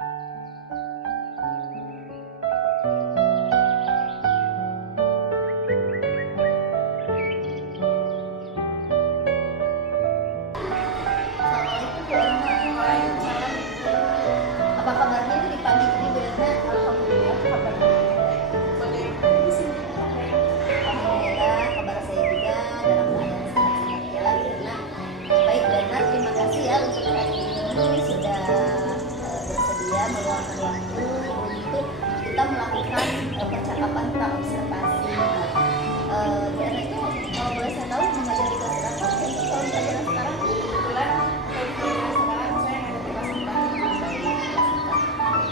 Apa kabarnya di pagi ini Bu Erna? Alhamdulillah kabarnya. Alhamdulillah kabar saya juga dalam keadaan sehat-sehat ya Bu Erna. Baik Bu Erna, terima kasih ya untuk hari ini sudah bersedia meluangkan waktu untuk kita melakukan percakapan praobservasi. Bu Erna itu kalau boleh saya tahu mengajar di kelas berapa untuk tahun pelajaran sekarang?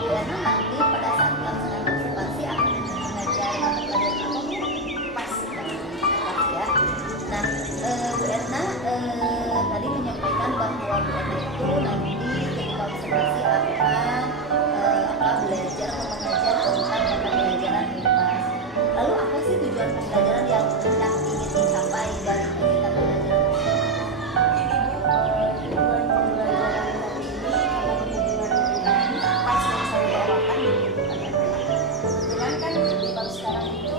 Karena nanti pada saat pelaksanaan observasi akan mengajar mata pelajaran apa Bu? Pas ya. Nah, Bu Erna tadi menyampaikan bahwa Bu Erna itu nanti ketika observasi akan belajar atau mengajar tentang mata pelajaran MIPAS. Lalu apa sih tujuan pembelajaran yang hendak ingin dicapai dari kegiatan pembelajaran? Sekarang itu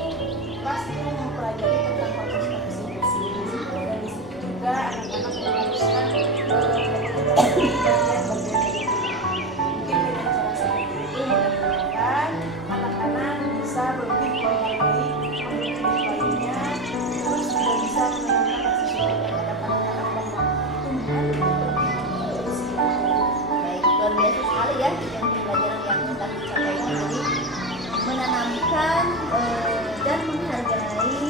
pasti mempelajari tentang proses produksi besi, dan di situ juga anak-anak mengharuskan bagian-bagian mungkin dengan cara seperti itu mudah-mudahan anak-anak bisa lebih menghargai pemilik lainnya, terus juga bisa mengenalkan sesuatu terhadap anak-anak dan Baik, luar biasa sekali ya tujuan pembelajaran yang hendak dicapai. Jadi menanamkan dan menghargai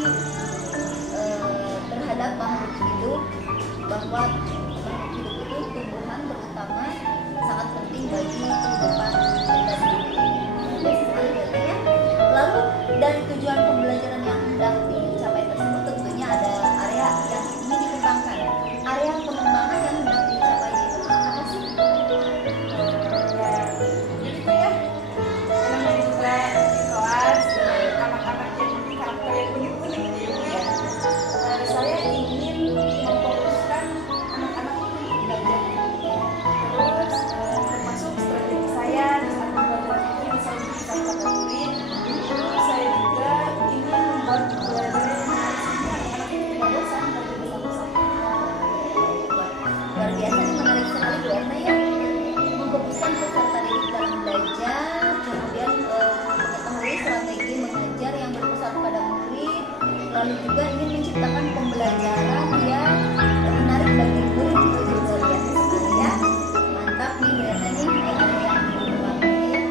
terhadap makhluk hidup, bahwa makhluk hidup itu tumbuhan terutama sangat penting bagi kehidupan kita sendiri. Biasa sekali ya. Lalu dari tujuan pembelajaran yang hendak dicapai tersebut tentunya ada area yang ingin dikembangkan. Area pengembangan yang hendak dicapai itu apa sih? Anak-anak yang karakter yang unik-unik gitu ya. Saya ingin memfokuskan anak-anak itu belajar. Terus termasuk strategi saya di saat pembelajaran itu bisa lebih bisa murid. Terus saya juga ingin membuat pembelajaran yang sehingga anak-anak itu tidak bosan belajar bersama-sama. Luar biasa, menarik sekali Bu Erna ya, memfokuskan peserta didik dalam belajar, kemudian mengetahui strategi mengajar yang berpusat pada murid, lalu juga ingin menciptakan pembelajaran yang menarik bagi murid. Itu luar biasa sekali ya. Mantap nih Bu Erna nih, ada yang dikembangkan.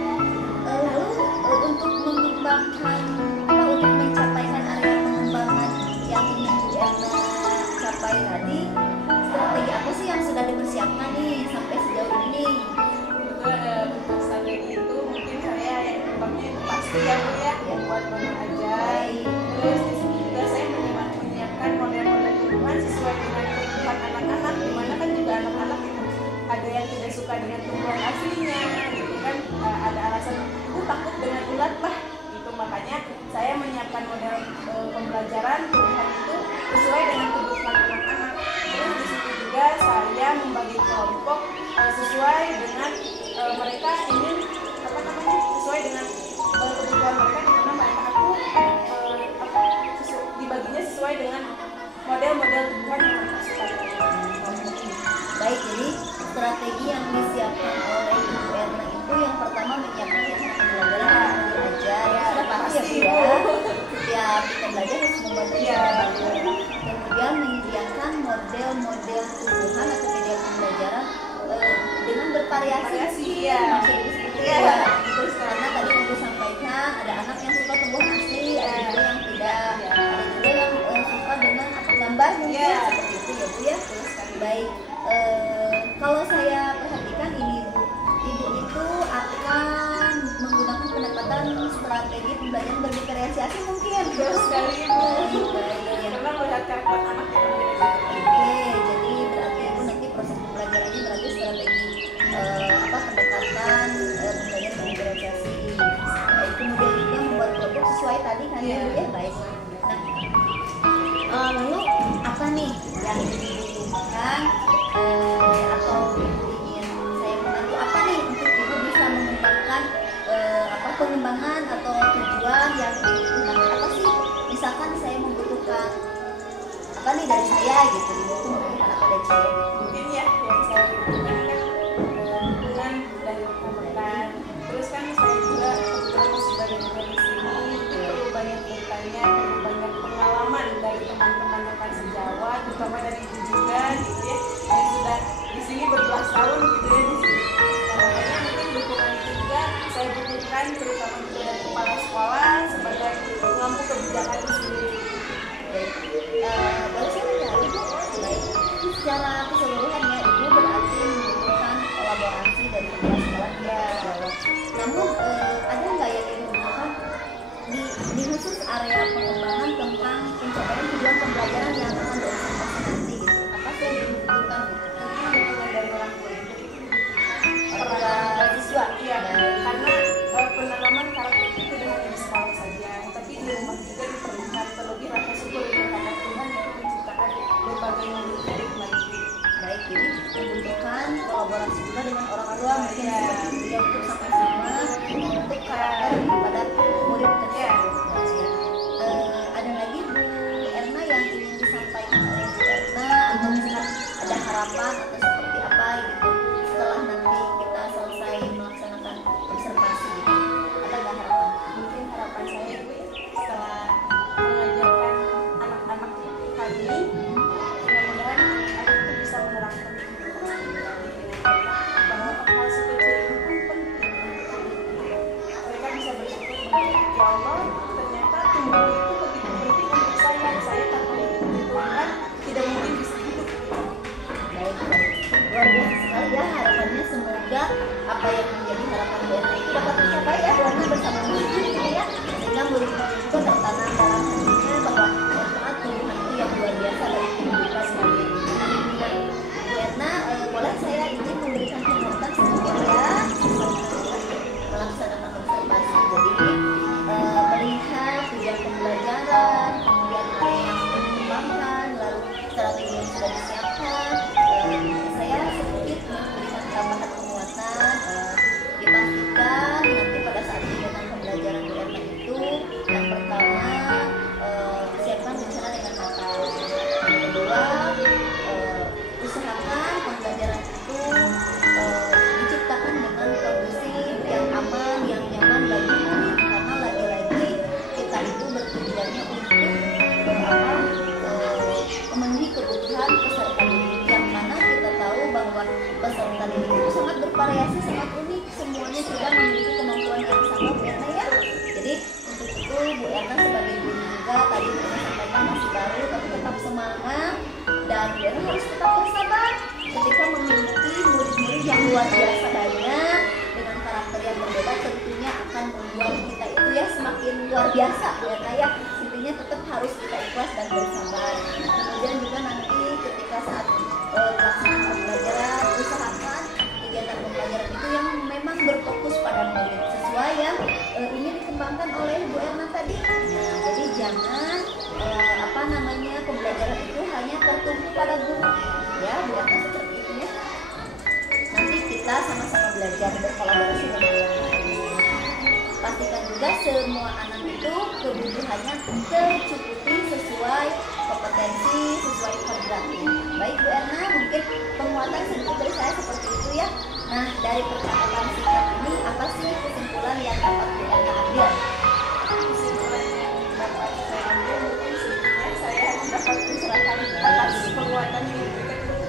Lalu untuk mengembangkan untuk mencapaikan area pengembangan yang ingin Bu Erna capai tadi, strategi apa sih yang sudah dipersiapkan nih sampai sejauh ini? Juga untuk strategi itu mungkin saya yang tempatnya pasti ya Bu ya, buat mengajar. Terus di sini juga saya menyiapkan model-model tumbuhan sesuai dengan kebutuhan anak-anak, dimana kan juga anak-anak itu ada yang tidak suka dengan tumbuhan aslinya gitu kan, ada alasan takut dengan ulat lah gitu, makanya saya menyiapkan model pembelajaran tumbuhan itu sesuai dengan kebutuhan anak-anak. Terus di situ juga saya membagi kelompok sesuai dengan mereka ingin sesuai dengan kebutuhan mereka, di mana mereka dibaginya sesuai dengan model-model tumbuhan yang mereka suka. Baik, jadi strategi yang disiapkan oleh Ibu Erna itu yang pertama menyiapkan pembelajaran yang diajar, sudah pasti ya Bu ya. Setiap kita belajar harus membuat rencana baru. Kemudian menyediakan model-model tumbuhan atau media pembelajaran dengan bervariasi ya. Maksudnya seperti itu ya. Terus karena tadi Ibu sampaikan ada anak yang suka tumbuhan asli, ada juga yang tidak, ada juga yang suka dengan gambar mungkin seperti itu ya Bu ya. Baik, kalau saya perhatikan ini Ibu itu akan menggunakan pendekatan strategi pembelajaran berdiferensiasi mungkin. Betul sekali Ibu. Karena melihat karakter anak yang berbeda. Oke, jadi berarti Ibu nanti proses pembelajarannya berarti strategi pendekatan pembelajaran berdiferensiasi. Kemudian juga membuat kelompok sesuai tadi kan ya Bu ya. Baik. Nah, lalu apa nih yang dibutuhkan atau ingin saya membantu apa nih untuk Ibu bisa mengembangkan Mungkin ya yang saya butuhkan kan dukungan dari rekan-rekan. Terus kan saya juga kebetulan masih banyak juga di sini, perlu banyak bertanya, perlu banyak pengalaman dari teman-teman rekan sejawat, terutama dari ibu juga gitu ya, yang sudah di sini berbelas tahun gitu ya di sini. Nah, makanya mungkin dukungan itu juga saya butuhkan, terutama juga dari kepala sekolah sebagai pengampu kebijakan di sini. Boleh saya tanya Ibu? Baik, secara keseluruhan ya Ibu berarti membutuhkan kolaborasi dari kepala sekolah dan sejawat. Namun ada nggak yang Ibu butuhkan di khusus area pengembangan tentang pencapaian tujuan pembelajaran yang akan diobservasi nanti gitu? Apa sih yang Ibu butuhkan gitu? Dukungan dari orang tua itu Para siswa ya, karena penanaman karakter itu tidak hanya di sekolah saja, tapi di rumah juga diperlukan. Terlebih rasa syukur kepada Tuhan itu menciptakan berbagai murid lagi. baik, jadi membutuhkan kolaborasi juga dengan orang tua mungkin ya untuk sama-sama membentuk karakter pada murid tersebut. Ada lagi Bu Erna yang ingin disampaikan oleh Bu Erna atau misalkan ada harapan atau seperti apa gitu setelah nanti kita selesai melaksanakan observasi gitu. Ada nggak harapan? Mungkin harapan saya Bu setelah mengajarkan anak-anak kami, mudah-mudahan anak itu bisa menerapkan bahwa hal sekecil itu pun penting. Mereka bisa bersyukur bahwa ya Allah ternyata tumbuh itu begitu penting untuk saya. Saya tanpa itu Tuhan tidak mungkin bisa hidup. Baik, luar biasa sekali ya harapannya, semoga apa yang menjadi harapan Bu Erna itu dapat tercapai ya Bu Erna bersama murid gitu ya, sehingga murid-murid juga tertanam dalam hatinya bahwa manfaat Tuhan itu yang luar biasa dari kehidupan murid. Nah, Bu Erna boleh saya izin memberikan catatan sedikit ya melaksanakan observasi. Jadi melihat tujuan pembelajaran, kemudian area yang sudah dikembangkan, lalu strategi yang sudah disiapkan, saya sedikit memberikan tambahan penguatan. Dipastikan nanti pada saat kegiatan pembelajaran Bu Erna itu yang pertama siapkan rencana dengan matang. Yang kedua usahakan pembelajaran itu diciptakan dengan kondusif, yang aman, yang nyaman bagi murid, karena lagi-lagi kita itu bertujuannya untuk memenuhi kebutuhan peserta didik, yang mana kita tahu bahwa peserta didik itu sangat bervariasi, sangat unik, semuanya sudah memiliki kemampuan yang sama Bu Erna ya. Jadi untuk itu Bu Erna sebagai guru juga tadi Bu Erna sampaikan masih baru tapi tetap semangat, dan Bu Erna harus tetap bersabar ketika memiliki murid-murid yang luar biasa banyak dengan karakter yang berbeda, tentunya akan membuat kita itu ya semakin luar biasa Bu Erna ya. Intinya tetap harus kita ikhlas dan bersabar. Kemudian juga nanti ketika saat pelaksanaan pembelajaran, usahakan kegiatan pembelajaran itu yang memang berfokus pada murid sesuai yang ini dikembangkan oleh Bu Erna tadi. Nah, jadi jangan pembelajaran itu hanya tertumpu pada guru ya, Bu Erna seperti itu ya. Nanti kita sama-sama belajar berkolaborasi dengan yang lain. Pastikan juga semua anak itu kebutuhannya tercukupi sesuai kompetensi, sesuai kodratnya. Baik Bu Erna, mungkin penguatan sedikit dari saya seperti itu ya. Nah, dari percakapan singkat ini apa sih kesimpulan yang dapat Bu Erna ambil? Kesimpulan yang dapat saya ambil mungkin sedikitnya saya dapat mencerahkan atas penguatan yang diberikan untuk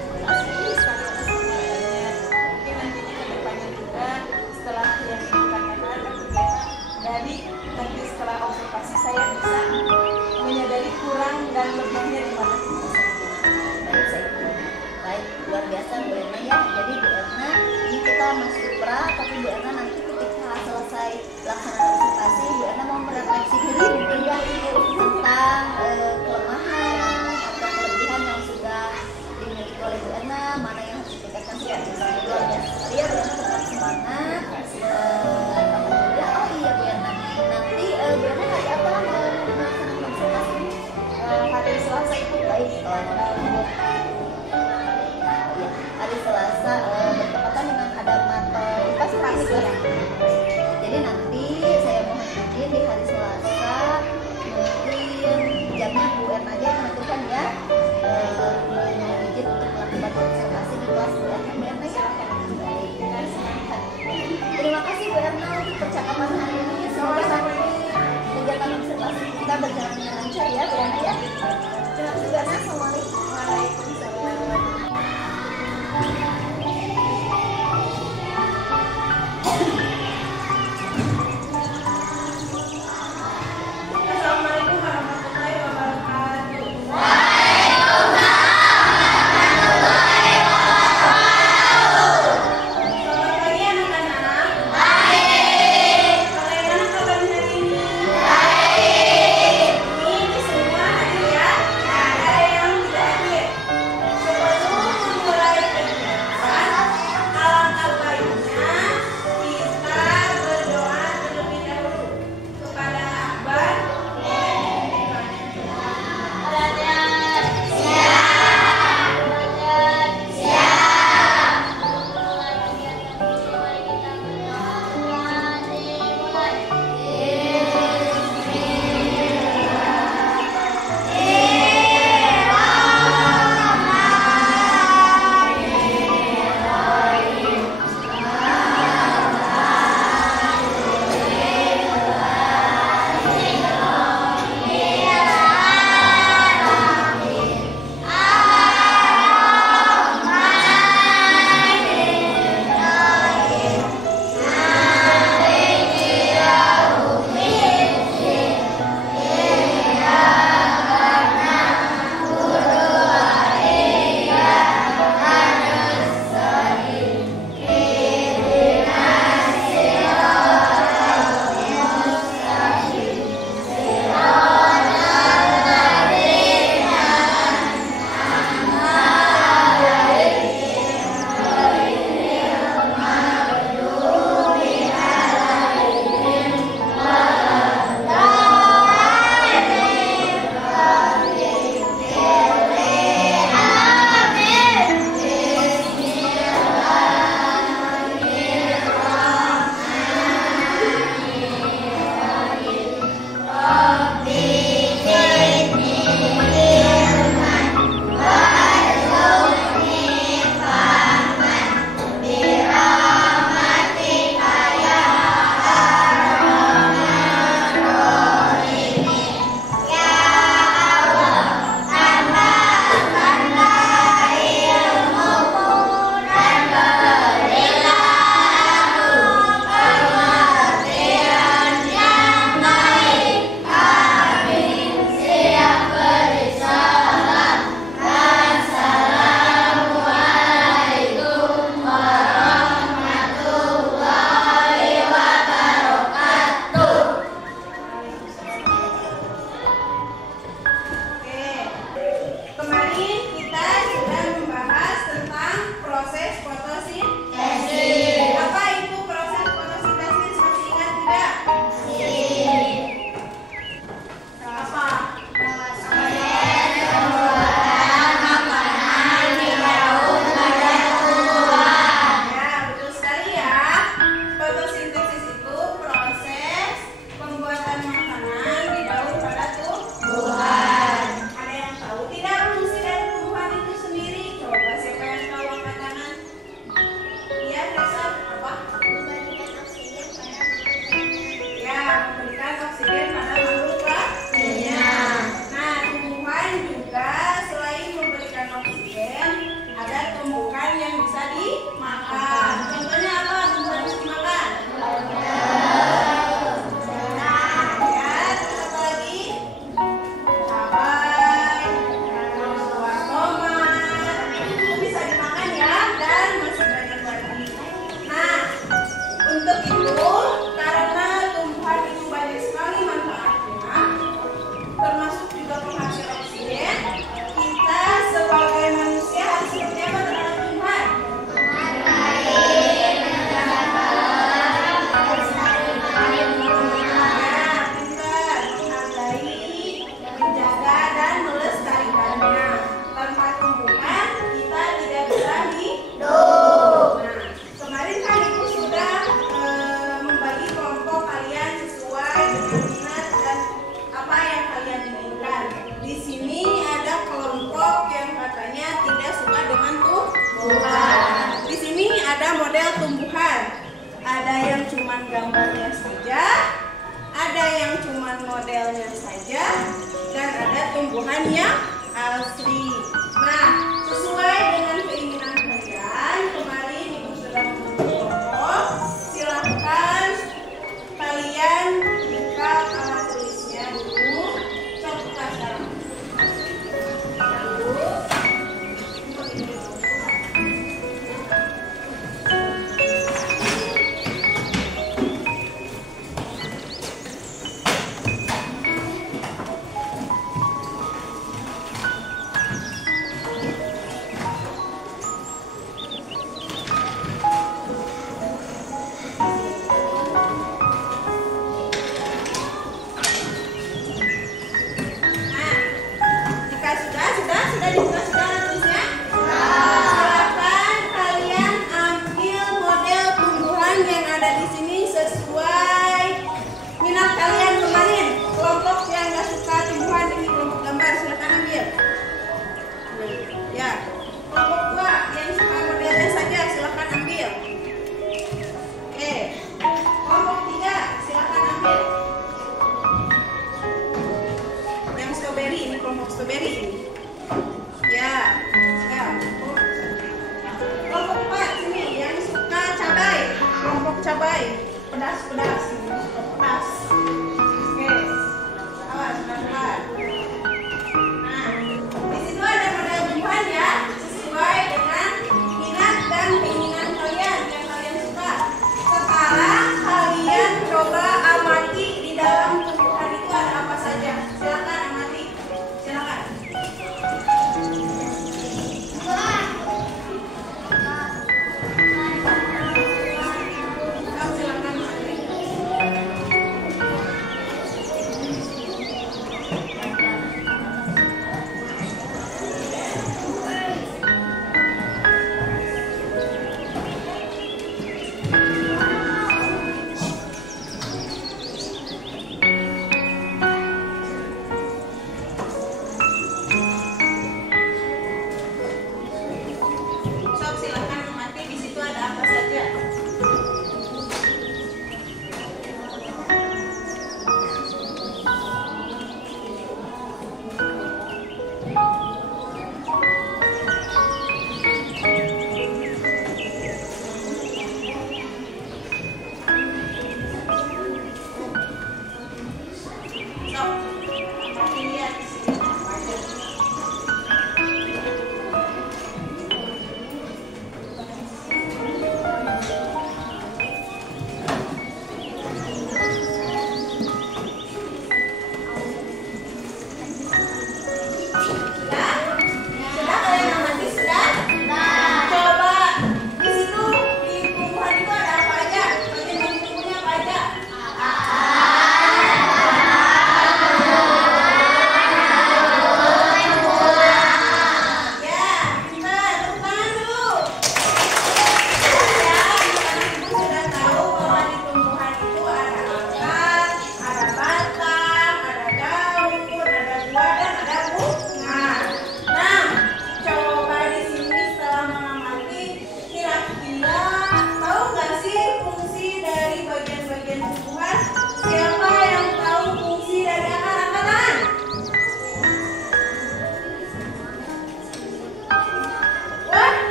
semuanya. Mungkin nantinya ke depannya juga setelah yang dikatakan kegiatan dari nanti setelah observasi saya bisa menyadari kurang dan lebihnya di mana. Baik, luar biasa Bu Erna ya. Jadi Bu Erna, ini kita masih pra, tapi Bu Erna nanti ketika selesai pelaksanaan observasi, Bu Erna mau merefleksi diri mungkin ya tentang kelemahan atau kelebihan yang sudah dimiliki oleh Bu Erna, mana yang harus ditingkatkan seperti itu. Luar biasa sekali ya Bu Erna, tetap semangat. Alhamdulillah. Oh iya Bu Erna, nanti Bu Erna hari apa melaksanakan observasi? Hari Selasa itu Baik, hari Selasa bertepatan dengan ada mata IPA Teknik ya. Jadi nanti saya mohon izin di hari Selasa, mungkin jamnya Bu Erna aja yang menentukan ya, mohon izin untuk melakukan model tumbuhan. Ada yang cuman gambarnya saja, ada yang cuman modelnya saja, dan ada tumbuhan yang asli. Nah, sesuai dengan keinginan kalian, kemarin Ibu sudah membentuk kelompok. Silahkan kalian buka alat tulisnya dulu. Coba buka sekarang.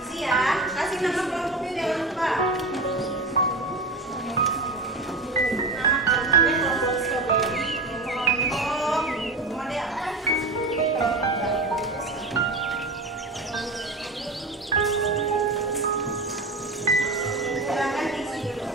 Isi ya, kasih nama kelompoknya jangan lupa. Nama kelompoknya kelompok strawberry, kelompok model. Silakan isi dulu.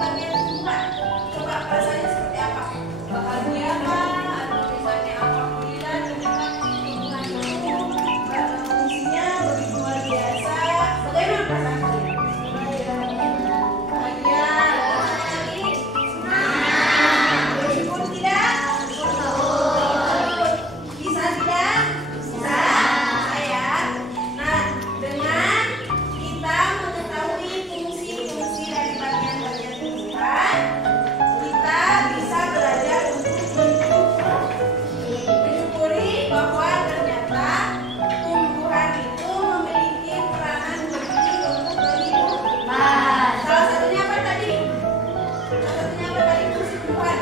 bagian tubuhan. Coba rasanya seperti apa? Bahagia kah? Atau misalnya alhamdulillah ternyata tubuhan itu fungsinya begitu luar biasa. Bagaimana perasaan kalian? Bahagia. Lagi? Bersyukur tidak? Bisa tidak? Bisa. Saya. Nah, dengan kita mengetahui fungsi-fungsi dari bagian-bagian tubuhan, kita bisa belajar untuk mensyukuri bahwa ternyata tumbuhan itu memiliki peranan penting untuk kehidupan. Salah satunya apa tadi? Salah satunya apa tadi fungsi tumbuhan?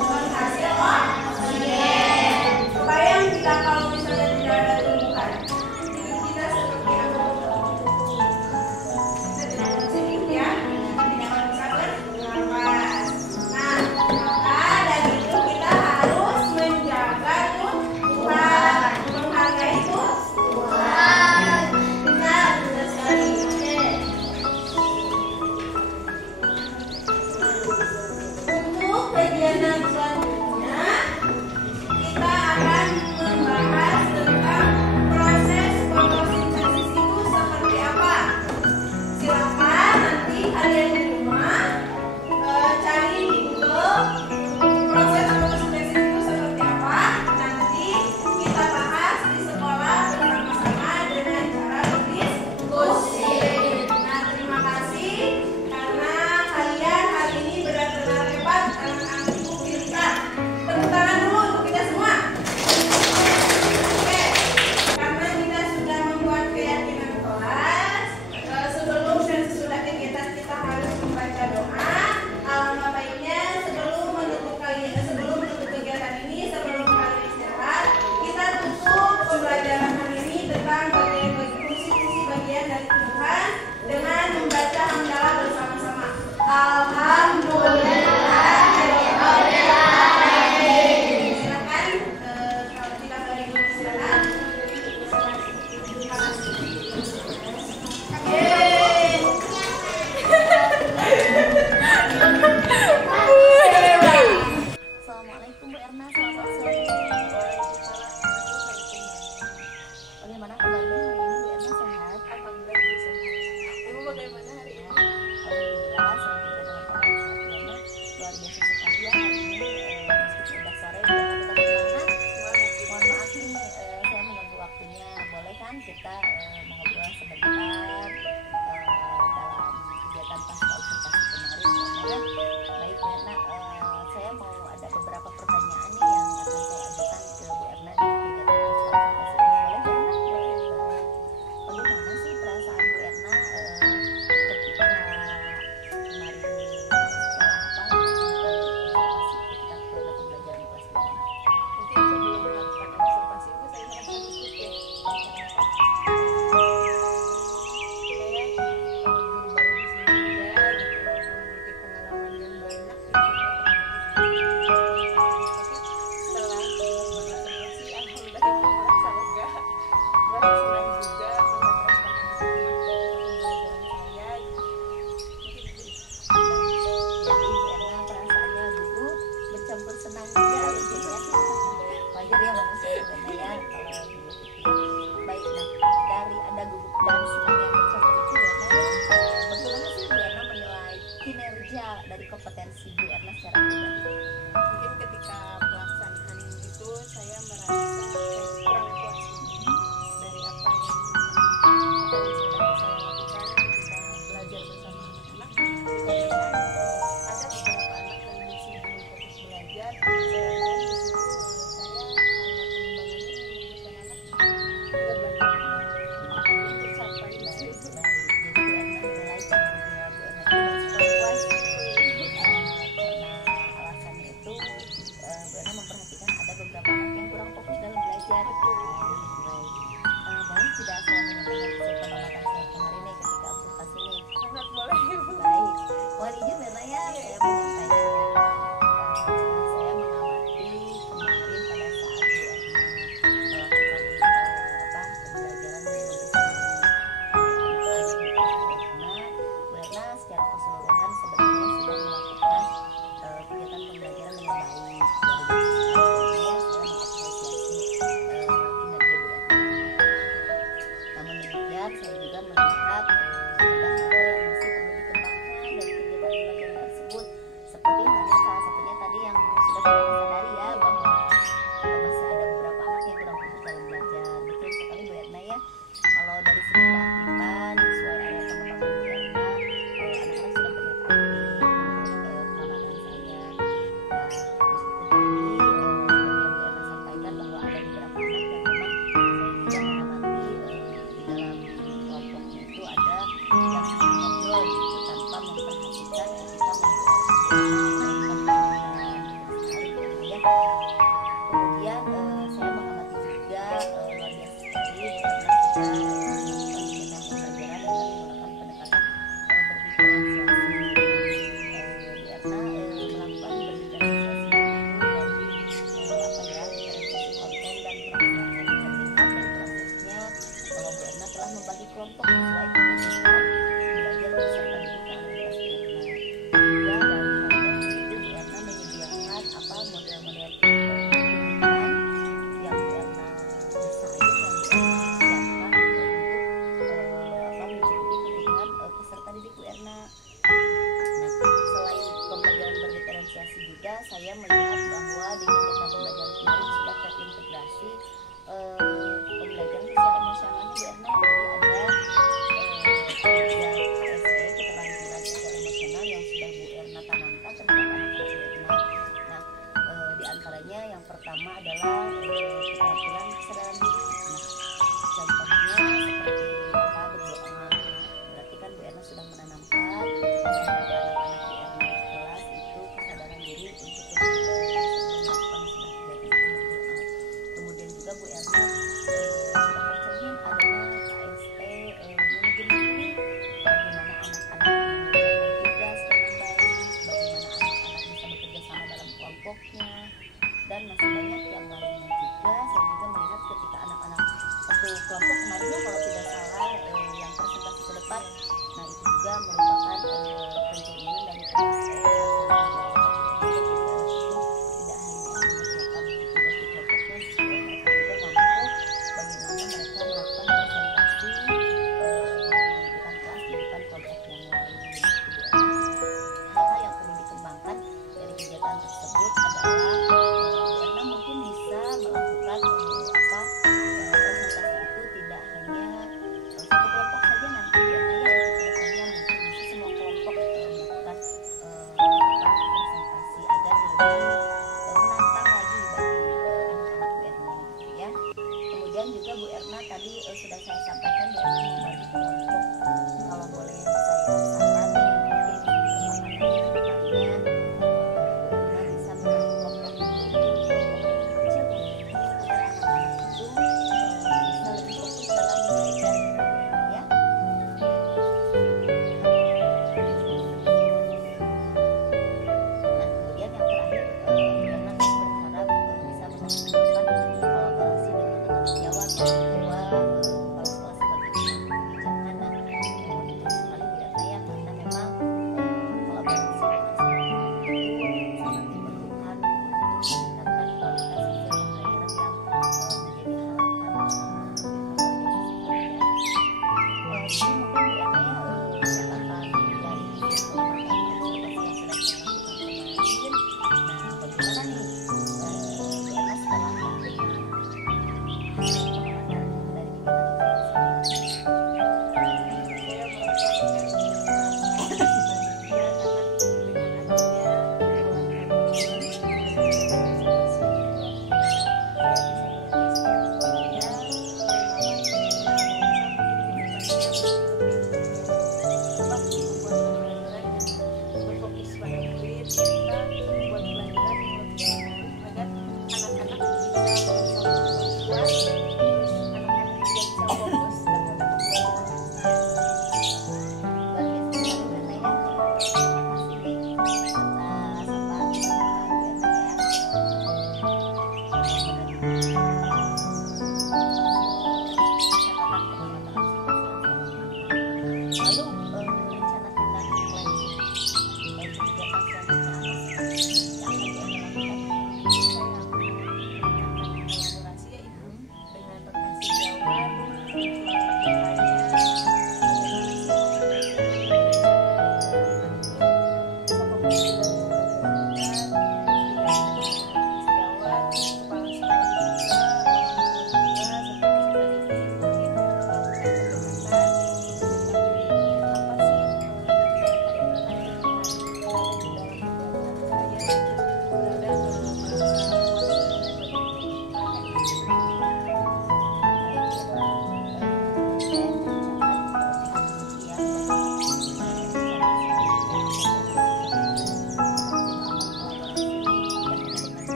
Penghasil oksigen. Kebayang kita kalau misalnya tidak ada tumbuhan, hidup kita seperti apa? Kita tidak bisa hidup ya, tidak akan bisa bernapas. Nah, maka dari itu kita harus menjaga tumbuhan, menghargai tumbuhan. Benar sekali. Untuk kegiatan selanjutnya, kita akan membahas tentang proses fotosintesis itu seperti apa. Silakan nanti kalian di rumah cari di Google proses fotosintesis itu seperti apa. Nanti kita bahas di sekolah bersama-sama dengan cara berdiskusi. Nah, terima kasih karena kalian hari ini benar-benar hebat, anak-anak ibu pintar. Tepuk tangan dulu untuk kita semua. Oke, karena kita sudah membuat keyakinan kelas, sebelum dan sesudah kegiatan kita harus membaca doa. Alangkah baiknya sebelum menutup kegiatan ini, sebelum kalian istirahat, kita tutup pembelajaran hari ini tentang fungsi-fungsi bagian dari tumbuhan dengan membaca hamdalah bersama-sama. Alhamdulillah. Silakan kalau kita balik istirahat. Terima kasih. Yeay. Assalamualaikum Bu Erna, selamat sore. Bagaimana kabarnya hari ini Bu Erna, sehat? Alhamdulillah ibu sehat. Ibu bagaimana hari ini? Alhamdulillah saya juga dengan keadaan sehat Bu Erna. Luar biasa sekali ya hari ini, meski sudah sore juga tetap semangat. Mohon maaf nih saya mengganggu waktunya. Boleh kan kita mengobrol sebentar dalam kegiatan pasca observasi kemarin Bu Erna ya? Baik Bu Erna, saya mau ada beberapa pertanyaan nih yang akan saya ajukan ke Bu Erna di kegiatan pasca observasi ini. Boleh Bu Erna? Bagaimana sih perasaan Bu Erna beberapa anak-anak di kelas itu kesadaran diri untuk melakukan sudah berdoa. Kemudian juga Bu Erna sudah tercermin adanya KSP manajemen ini, bagaimana anak-anak mengerjakan tugas dengan baik, bagaimana anak-anak bisa bekerja sama dalam kelompoknya, dan masih banyak yang lainnya juga. Saya juga melihat ketika anak-anak satu kelompok kemarinnya kalau tidak salah yang presentasi ke depan, nah itu juga merupakan pencerminan dari KSP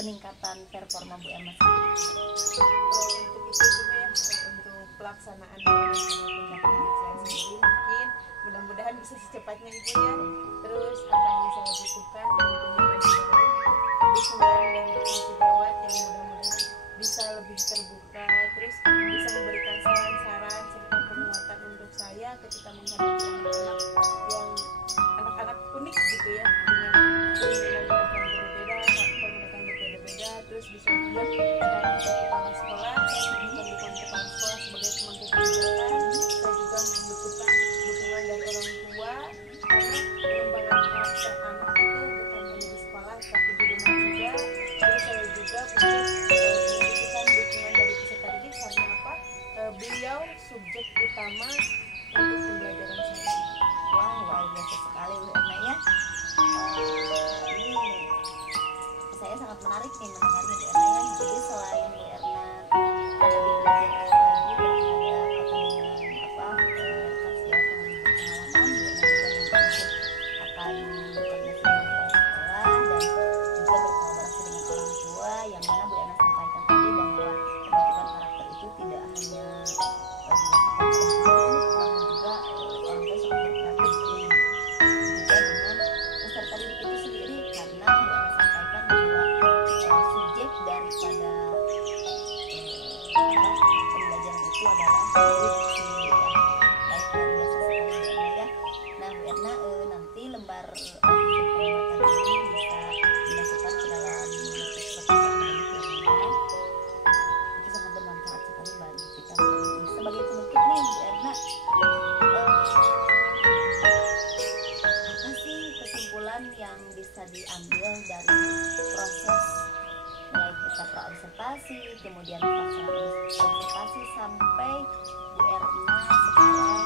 peningkatan performa Bu Erna sendiri? Untuk itu juga ya, untuk pelaksanaan tindakan saya sendiri mungkin mudah-mudahan bisa secepatnya Ibu ya. Terus apa yang saya butuhkan tentunya bagi utama untuk pembelajaran saya. Wah, luar biasa sekali Bu Erna ya. Ini saya sangat menarik nih mendengarnya Bu Erna ya. Jadi selain Bu Erna lebih belajar lagi terhadap apa namanya sosial pengalaman, Bu Erna juga akan berkoordinasi dengan kepala sekolah dan juga berkolaborasi dengan orang tua, yang mana Bu Erna sampaikan tadi bahwa pembentukan karakter itu tidak hanya dilakukan oleh guru, namun juga orang tua sangat berperan penting juga dengan peserta didik itu sendiri, karena Bu Erna sampaikan bahwa subjek daripada pembelajaran itu adalah diri ya. Baik, luar biasa sekali Bu Erna ya. Nah Bu Erna, nanti lembar pengamatan ini bisa dimasukkan ke dalam seperti akademik itu sangat bermanfaat sekali bagi kita sebagai penutup nih Bu Erna. Apa sih kesimpulan yang bisa diambil dari proses mulai kita praobservasi, kemudian pelaksanaan observasi sampai Bu Erna sekarang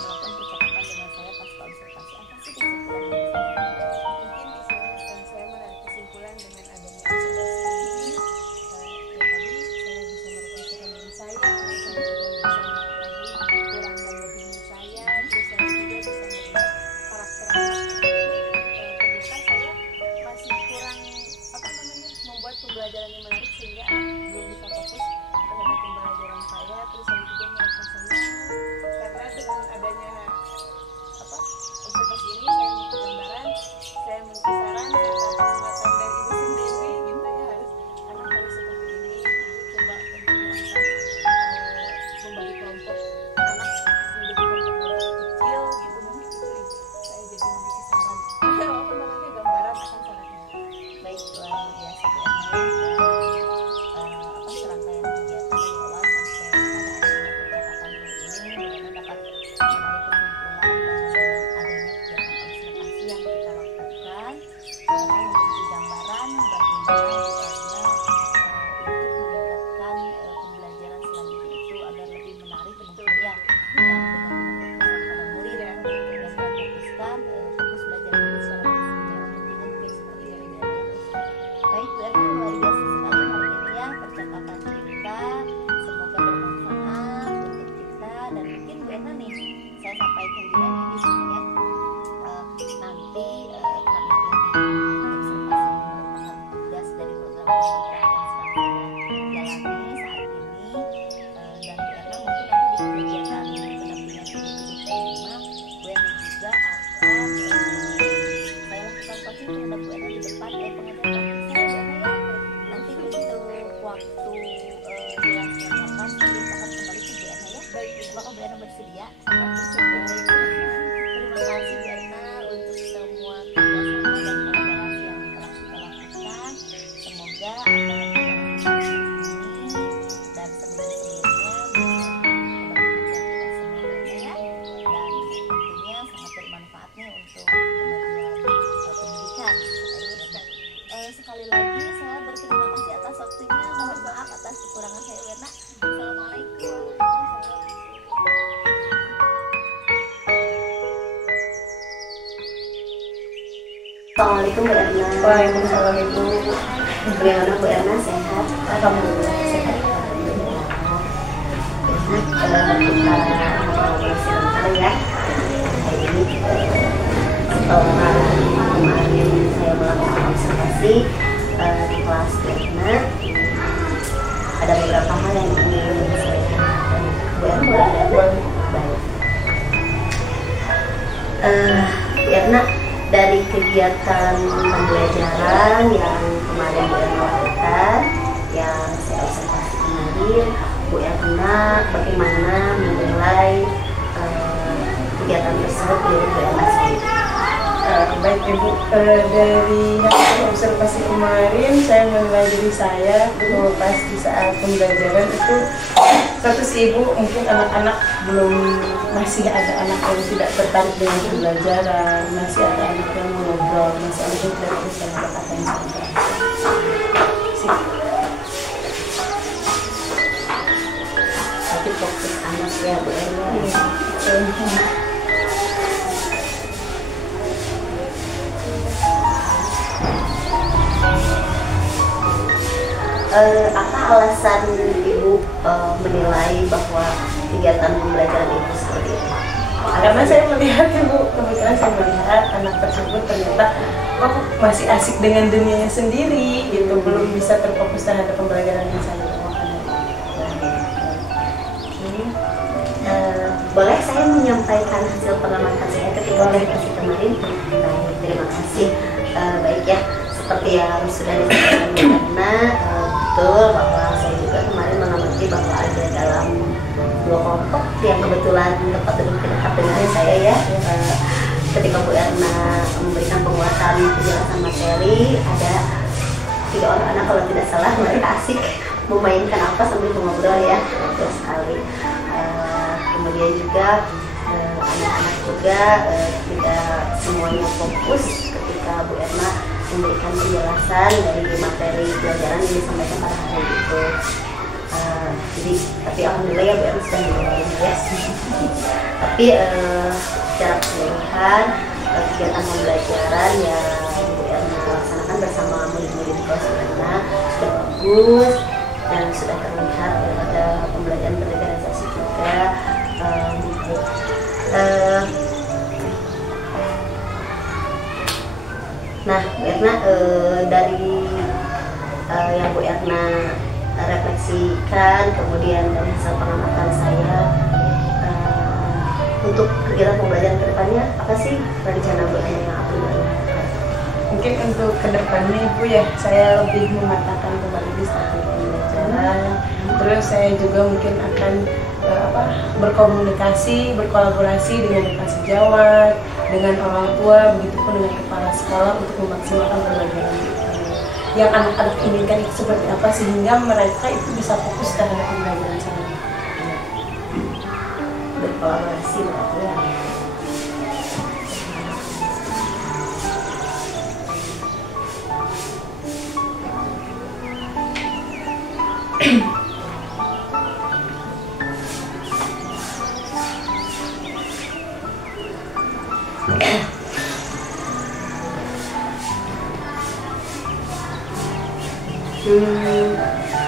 melakukan percakapan dengan saya pasca observasi? Apa sih kesimpulan yang bisa diambil? Mungkin di sini saya menarik kesimpulan dengan adanya observasi ini, ya tadi saya bisa merefleksikan diri saya juga bisa mengetahui kurang dan lebihnya saya, terus saya juga bisa melihat karakter anak itu. Ternyata saya masih kurang membuat pembelajaran yang menarik sehingga anak belum bisa fokus terhadap pembelajaran saya. Terus saya juga merasa senang karena dengan adanya observasi ini saya memiliki gambaran, saya memiliki saran serta penguatan dari ibu sendiri gitu ya, anak harus seperti ini, ibu coba untuk membagi kelompok anak menjadi kelompok kecil gitu, mungkin itu saya jadi memiliki saran gambaran akan saran ini. Baik, luar biasa Bu Erna, serangkaian kegiatan dari awal sampai pada akhirnya percakapan ini Bu Erna dapat menarik kesimpulan bahwa dengan adanya kegiatan observasi yang kita lakukan, Bu Erna memiliki gambaran bagaimana Bu Erna untuk meningkatkan pembelajaran selanjutnya itu agar lebih menarik mungkin ya, dengan pada murid dan fokuskan fokus belajar itu secara tentunya mungkin seperti itu ya. Baik Bu Erna, luar biasa sekali hari ini ya percakapan kita, semoga bermanfaat untuk kita. Dan mungkin Bu Erna nih, saya sampaikan juga nih di sini ya, nanti karena ini observasi merupakan tugas dari program yang sedang jalani saat ini, dan Bu Erna mungkin nanti di kegiatan pendampingan kelima, Bu Erna juga akan saya lakukan coaching terhadap Bu Erna di depan pengajar praktis saya Bu Erna ya. Nanti untuk waktu jelasnya kapan saya akan kembali ke Bu Erna ya. Baik, apakah Bu Erna bersedia? Terima kasih Bu Erna untuk semua kerjasama dan kolaborasi yang telah kita lakukan. Semoga acara kita ini dan sebelum-sebelumnya bisa bermanfaat kita semua Bu Erna ya. Dan tentunya sangat bermanfaat nih untuk kemajuan pendidikan. Sekali lagi saya berterima kasih atas waktunya, mohon maaf atas kekurangan saya Bu Erna. Assalamualaikum. Assalamualaikum Bu Erna. Waalaikumsalam Ibu. Bagaimana Bu Erna, sehat? Alhamdulillah sehat. Kita ngobrol sebentar ya. Hari ini setelah kemarin saya melakukan observasi di kelas Bu Erna, ada beberapa hal yang ingin saya tanyakan. Bu Erna boleh? Baik. Bu Erna, dari kegiatan pembelajaran yang kemarin Bu Erna lakukan, yang saya observasi kemarin, Bu Erna bagaimana menilai kegiatan tersebut dari Bu Erna sendiri? Baik Ibu, dari hasil observasi kemarin saya menilai diri saya bahwa pas di saat pembelajaran itu satu sih Ibu, mungkin anak-anak masih ada anak yang tidak tertarik dengan pembelajaran, masih ada anak yang ngobrol, masih ada yang tidak bisa mendapatkan konsentrasi. Tapi fokus anak ya Bu Erna. Apa alasan Ibu menilai bahwa kegiatan pembelajaran itu seperti itu? Karena saya melihat Ibu, kebetulan saya melihat anak tersebut ternyata masih asik dengan dunianya sendiri gitu, belum bisa terfokus terhadap pembelajaran yang saya bawakan. Boleh saya menyampaikan hasil pengamatan saya ketika verifikasi kemarin? Baik, terima kasih. Baik ya, seperti yang sudah disampaikan karena betul bahwa saya juga kemarin mengamati bahwa ada dalam 2 kelompok yang kebetulan tepat dekat dengan saya ya. Ketika Bu Erna memberikan penguatan penjelasan materi, ada 3 orang anak kalau tidak salah, mereka asik memainkan apa sambil mengobrol ya, betul sekali. Kemudian juga anak-anak juga tidak semuanya fokus ketika Bu Erna memberikan penjelasan dari materi pelajaran yang disampaikan pada hari itu. Jadi, tapi alhamdulillah ya Bu Erna sudah mulai ya. Tapi secara keseluruhan kegiatan pembelajaran yang Bu Erna laksanakan bersama murid-murid di kelas Bu Erna sudah bagus dan sudah terlihat ada pembelajaran berorganisasi juga. Nah, Bu Erna dari yang Bu Erna refleksikan, kemudian dari hasil pengamatan saya, untuk kegiatan pembelajaran kedepannya apa sih rencana Bu Erna yang akan dilakukan? Mungkin untuk kedepannya Ibu ya, saya lebih mematangkan kembali di strategi pembelajaran. Terus saya juga mungkin akan berkomunikasi, berkolaborasi dengan dekan sejawat, dengan orang tua, begitupun dengan kepala sekolah untuk memaksimalkan pembelajaran yang anak-anak inginkan itu seperti apa, sehingga mereka itu bisa fokus terhadap pembelajaran saya. Berkolaborasi berarti ya.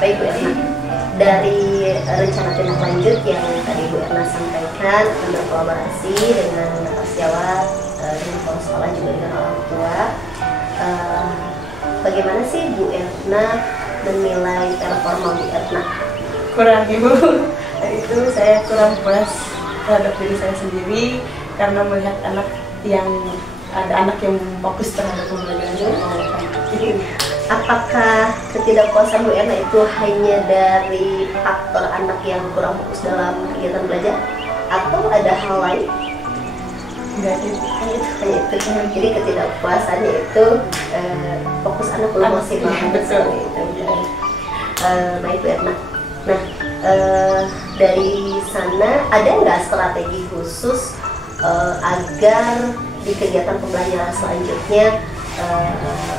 Baik Bu Erna, dari rencana tindak lanjut yang tadi Bu Erna sampaikan, berkolaborasi dengan sejawat, dengan kepala sekolah juga dengan orang tua, bagaimana sih Bu Erna menilai performa Bu Erna? Kurang Ibu, itu saya kurang puas terhadap diri saya sendiri karena melihat ada anak yang fokus terhadap pembelajaran saya. Apakah ketidakpuasan Bu Erna itu hanya dari faktor anak yang kurang fokus dalam kegiatan belajar, atau ada hal lain? Enggak itu. Hanya itu. Jadi ketidakpuasannya itu fokus anak belum maksimal. Betul. Baik Bu Erna. Nah, dari sana ada nggak strategi khusus agar di kegiatan pembelajaran selanjutnya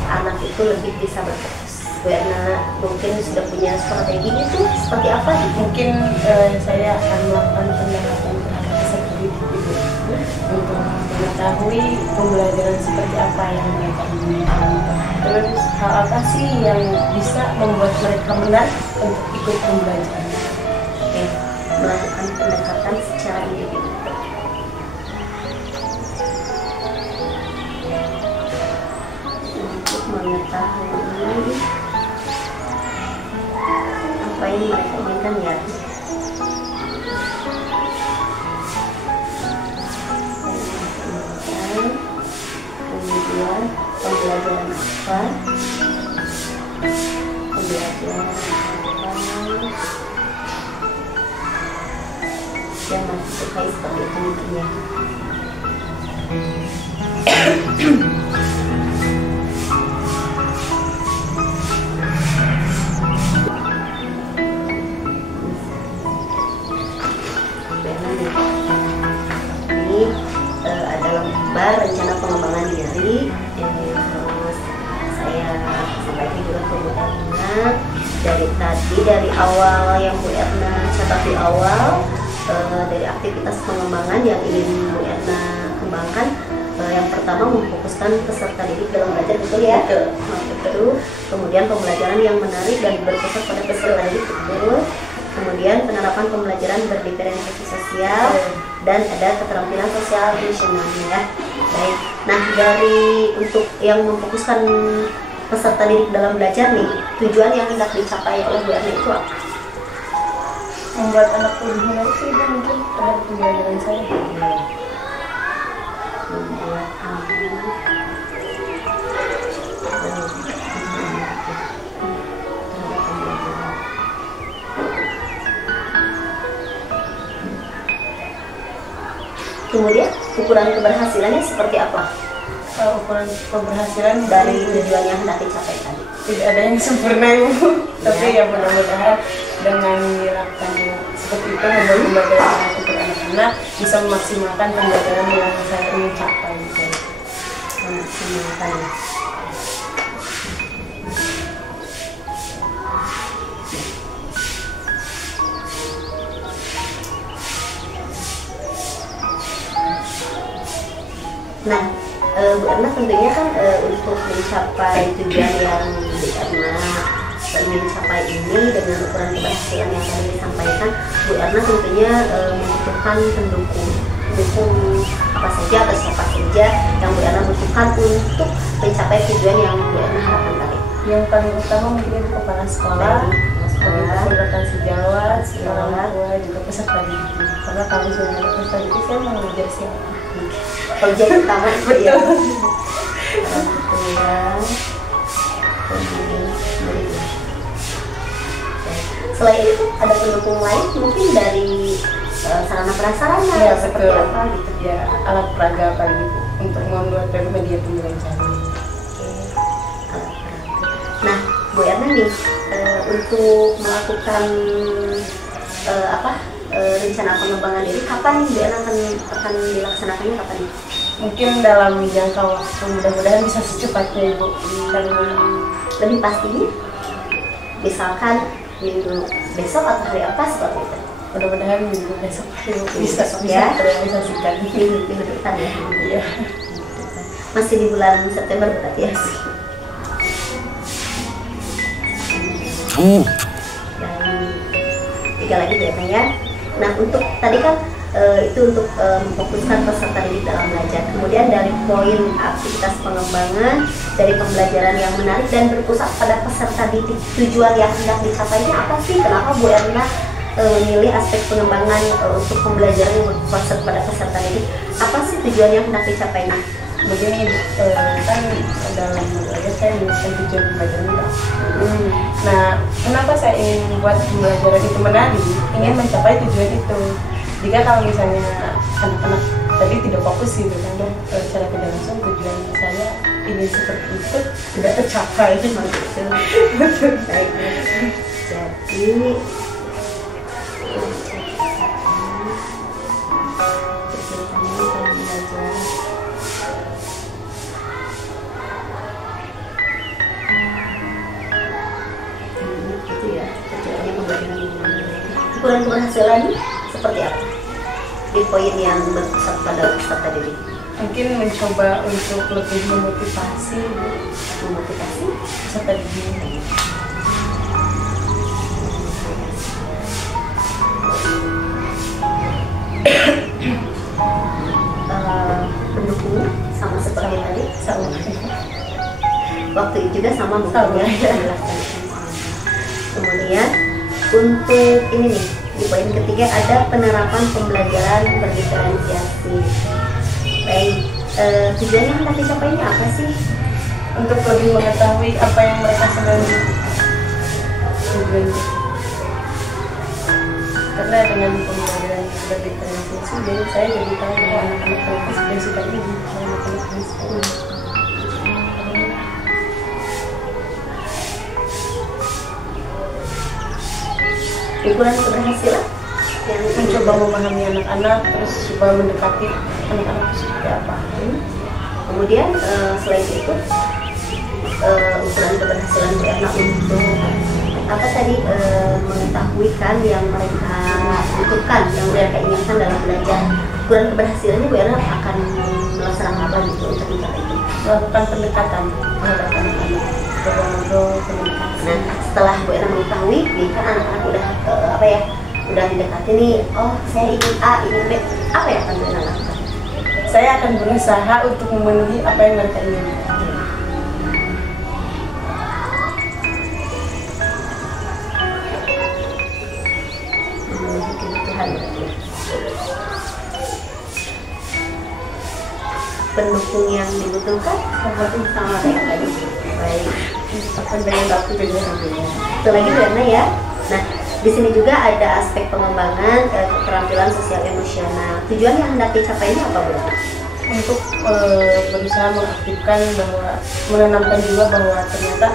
anak itu lebih bisa berfokus? Bu Erna mungkin sudah punya strateginya tuh seperti apa? Mungkin saya akan melakukan pendekatan terhadap peserta didik Ibu untuk mengetahui pembelajaran seperti apa yang mereka inginkan. Terus hal apa sih yang bisa membuat mereka menarik untuk ikut pembelajaran? Oke, melakukan pendekatan secara individu. Mengetahui apa yang mereka inginkan ya. Kemudian pembelajaran apa? Yang masih sukai seperti itu mungkin ya. Rencana pengembangan diri yang harus saya sampaikan juga ke Bu Erna dari awal yang Bu Erna catat di awal, dari aktivitas pengembangan yang ingin Bu Erna kembangkan. Yang pertama memfokuskan peserta didik dalam belajar, betul ya? Betul. Kemudian pembelajaran yang menarik dan berpusat pada peserta didik, betul. Kemudian penerapan pembelajaran berdiferensiasi sosial dan ada keterampilan sosial emosional ya. Baik. Nah, dari untuk yang memfokuskan peserta didik dalam belajar nih, tujuan yang hendak dicapai oleh Bu Erna itu apa? Membuat anak lebih menarik sih, itu mungkin terhadap pembelajaran saya. Membuat anak Kemudian ukuran keberhasilannya seperti apa? Ukuran keberhasilan Dari tujuan yang hendak dicapai tadi. tidak ada yang sempurna Ibu, tapi ya mudah-mudahan dengan menerapkan seperti itu membuat pembelajaran untuk anak-anak bisa memaksimalkan pembelajaran yang saya ingin capai. Memaksimalkan. Nah, Bu Erna tentunya kan untuk mencapai tujuan yang Bu Erna ingin capai ini dengan ukuran keberhasilan yang tadi disampaikan, Bu Erna tentunya membutuhkan pendukung apa saja atau siapa saja yang Bu Erna butuhkan untuk mencapai tujuan yang Bu Erna harapkan tadi. Yang paling utama mungkin itu kepala sekolah, kegiatan sejawat, orang tua, juga peserta didik. Karena kalau sudah ada peserta didik, saya mau mengajar siapa? Proyek utama itu ya. Selain itu ada pendukung lain mungkin dari sarana prasarana Ya, seperti betul. apa gitu. Ya, alat peraga paling itu untuk membuat media pembelajaran. Nah, Bu Erna nih untuk melakukan rencana pengembangan ini kapan Bu Erna akan dilaksanakannya kapan? Mungkin dalam jangka waktu mudah-mudahan bisa secepatnya Ibu. Dan lebih pastinya misalkan minggu besok atau hari apa seperti itu. Mudah-mudahan minggu besok bisa ya. terrealisasikan. Minggu depan ya. Iya. Masih di bulan September berarti ya. Dan 3 lagi Bu Erna ya. Nah, untuk tadi kan itu untuk memfokuskan peserta didik dalam belajar. Kemudian dari poin aktivitas pengembangan, dari pembelajaran yang menarik dan berpusat pada peserta didik, tujuan yang hendak dicapainya apa sih? Kenapa Bu Erna memilih aspek pengembangan untuk pembelajaran yang berpusat pada peserta didik? Apa sih tujuan yang hendak dicapainya? Begini, kan dalam belajar saya menuliskan tujuan pembelajaran itu. Nah, kenapa saya ingin membuat pembelajaran itu menarik? Ingin mencapai tujuan itu. Jika kalau misalnya anak-anak tadi tidak fokus gitu kan, secara tidak langsung tujuan saya ingin seperti itu tidak tercapai. Baik. Jadi ukuran keberhasilan seperti apa di poin yang berpusat pada peserta didik? Mungkin mencoba untuk lebih memotivasi peserta didik. Pendukung sama seperti tadi, Sama. waktu itu juga sama mungkin ya. Kemudian untuk ini nih di poin ketiga ada penerapan pembelajaran berdiferensiasi. Baik, tujuannya hendak dicapainya apa sih? Untuk lebih mengetahui apa yang mereka sedang tujuan. Karena dengan pembelajaran berdiferensiasi, jadi saya jadi tahu bahwa anak-anak mereka sudah suka ini, anak-anak ini suka ini. Ukuran keberhasilan yang Mencoba memahami anak-anak, terus coba mendekati anak-anak itu seperti apa. Kemudian selain itu ukuran keberhasilan Bu Erna untuk apa tadi mengetahui kan yang mereka butuhkan, yang mereka inginkan dalam belajar. Ukuran keberhasilannya Bu Erna akan melaksanakan apa gitu untuk mencapai itu? Melakukan pendekatan terhadap anak-anak, ngobrol pendekatan. Nah, setelah Bu Erna mengetahui, nih kan anak-anak udah udah mendekati nih, oh saya ingin A, ingin B, apa yang akan Bu Erna lakukan? Saya akan berusaha untuk memenuhi apa yang mereka inginkan. Pendukung yang dibutuhkan sama kayak tadi. Baik, Apa dengan waktu juga tentunya. itu lagi Bu Erna ya. Nah, di sini juga ada aspek pengembangan keterampilan sosial emosional. Tujuan yang hendak dicapai ini apa Bu Erna? Untuk berusaha mengaktifkan bahwa menanamkan juga bahwa ternyata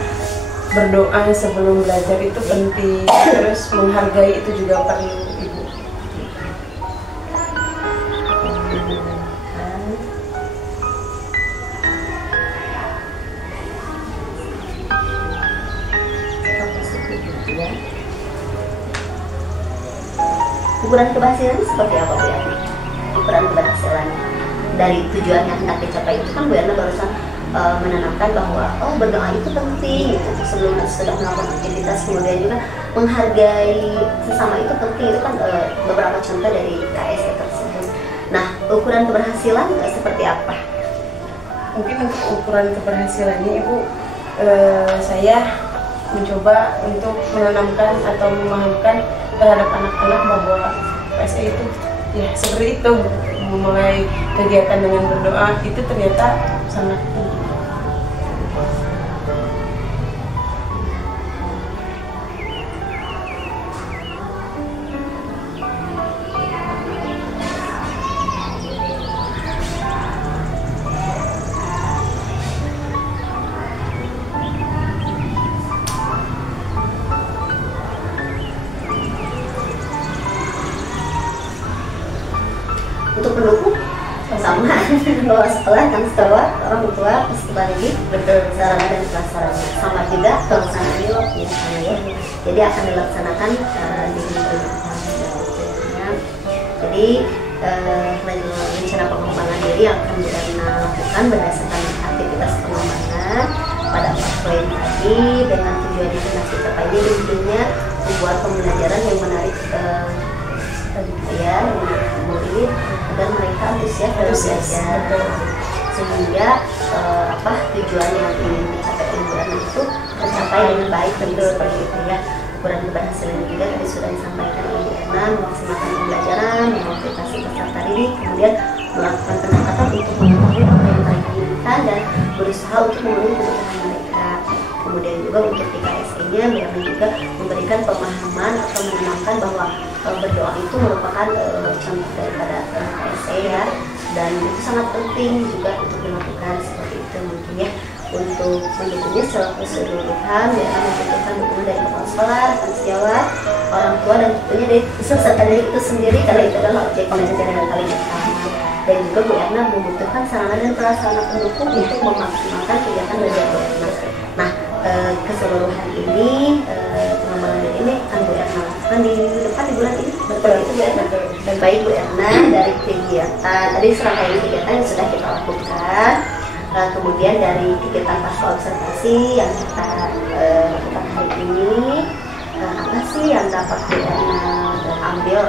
berdoa sebelum belajar itu penting, terus menghargai itu juga perlu Ibu. Ukuran keberhasilan seperti apa Bu Erna? Ukuran keberhasilan dari tujuan yang hendak dicapai itu kan Bu Erna barusan menanamkan bahwa oh berdoa itu penting gitu. Sebelum sudah melakukan aktivitas, kemudian juga menghargai sesama itu penting, itu kan beberapa contoh dari KSE tersebut. Nah, ukuran keberhasilan seperti apa? Mungkin untuk ukuran keberhasilannya Ibu, saya mencoba untuk menanamkan atau memahamkan terhadap anak-anak bahwa PSE itu ya seperti itu, memulai kegiatan dengan berdoa itu ternyata sangat penting. Untuk pendukung sama bahwa sekolah kan sekolah orang tua peserta didik Betul. sarana dan prasarana sama juga pelaksanaan loh biasanya ya. Jadi akan dilaksanakan di pendidikan. Jadi rencana pengembangan diri yang akan dilakukan berdasarkan aktivitas pengembangan pada 4 poin tadi dengan tujuan itu nanti tercapai intinya membuat pembelajaran yang menarik ya murid agar mereka antusias dalam belajar sehingga tujuan yang ingin dicapai Bu Erna itu tercapai dengan baik dan seperti itu ya. Ukuran keberhasilan juga tadi sudah disampaikan Bu Erna, memaksimalkan pembelajaran, memotivasi peserta didik, kemudian melakukan pendekatan untuk mengetahui apa yang mereka inginkan dan berusaha untuk memenuhi kebutuhan mereka. Kemudian juga untuk di KSE-nya Bu Erna juga memberikan pemahaman atau menanamkan bahwa berdoa itu merupakan contoh daripada KSE ya, dan itu sangat penting juga untuk dilakukan seperti itu mungkin ya. Untuk mendukungnya secara keseluruhan Bu Erna membutuhkan dukungan dari kepala sekolah, sejawat, orang tua dan tentunya dari peserta didik itu sendiri karena itu adalah objek pembelajaran yang paling utama. Dan juga Bu Erna membutuhkan sarana dan prasarana pendukung untuk memaksimalkan kegiatan belajar Bu Erna. Nah, keseluruhan ini pengembangan diri ini akan Bu Erna lakukan di minggu depan di bulan ini. Betul itu Bu Erna. Dan baik Bu Erna dari kegiatan tadi serangkaian kegiatan yang sudah kita lakukan, kemudian dari kegiatan pasca observasi yang kita lakukan hari ini, apa sih yang dapat Bu Erna ambil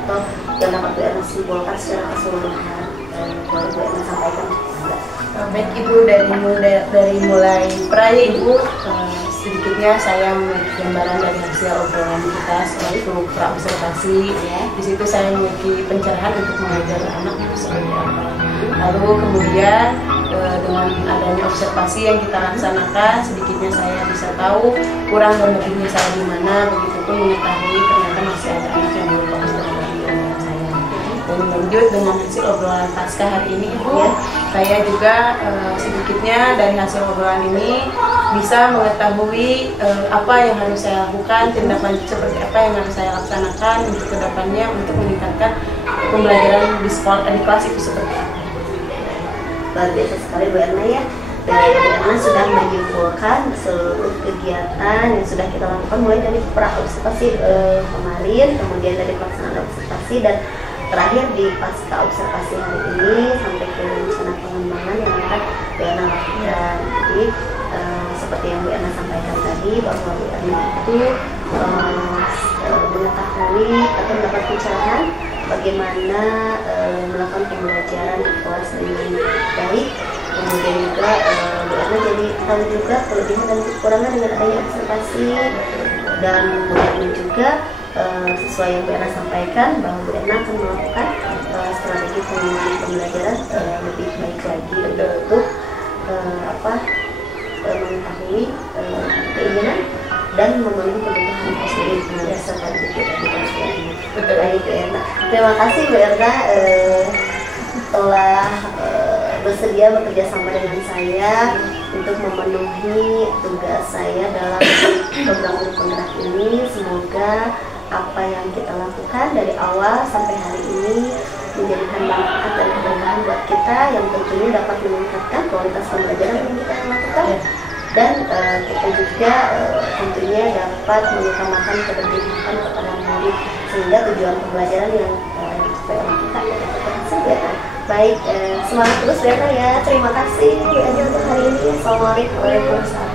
atau yang dapat Bu Erna simpulkan secara keseluruhan, boleh Bu Erna sampaikan? Baik Ibu, dari mulai peraya Ibu, sedikitnya saya memiliki gambaran dari hasil obrolan kita selalu praobservasi. Di situ saya memiliki pencerahan untuk mengajar anak itu seperti apa. Lalu kemudian dengan adanya observasi yang kita laksanakan, sedikitnya saya bisa tahu kurang dan lebihnya saya di mana. Begitupun mengetahui ternyata masih ada anak yang belum fokus terhadap pelajaran saya. Dan lanjut dengan hasil obrolan pasca hari ini Ibu, saya juga sedikitnya dari hasil obrolan ini bisa mengetahui apa yang harus saya lakukan, tindak lanjut seperti apa yang harus saya laksanakan untuk kedepannya untuk meningkatkan pembelajaran di sekolah, di kelas itu seperti apa. Luar biasa sekali Bu Erna ya. Karena sudah menyimpulkan seluruh kegiatan yang sudah kita lakukan mulai dari pra-observasi kemarin, kemudian dari pelaksanaan observasi, dan terakhir di pasca observasi hari ini sampai ke rencana pengembangan yang akan Bu Erna lakukan. Jadi seperti yang Bu Erna sampaikan tadi, bahwa Bu Erna itu mengetahui atau mendapat pencerahan bagaimana melakukan pembelajaran di kelas dengan baik. Kemudian juga Bu Erna jadi tahu juga kelebihan dan kekurangan dengan adanya observasi, dan Bu Erna juga sesuai yang Bu Erna sampaikan bahwa Bu Erna akan melakukan strategi pengembangan pembelajaran lebih baik lagi untuk mengetahui keinginan dan memenuhi kebutuhan sendiri serta kebutuhan sebenarnya. Baik Bu Erna, terima kasih Bu Erna telah bersedia bekerja sama dengan saya untuk memenuhi tugas saya dalam program Guru Penggerak ini. Semoga apa yang kita lakukan dari awal sampai hari ini menjadikan manfaat dan keberkahan buat kita, yang tentunya dapat meningkatkan kualitas pembelajaran yang kita lakukan, dan kita juga tentunya dapat mengutamakan keberpihakan kepada murid, sehingga tujuan pembelajaran yang dicapai oleh kita berhasil ya. Baik, semangat terus ya. Terima kasih Bu Erna untuk hari ini. Assalamualaikum warahmatullahi wabarakatuh.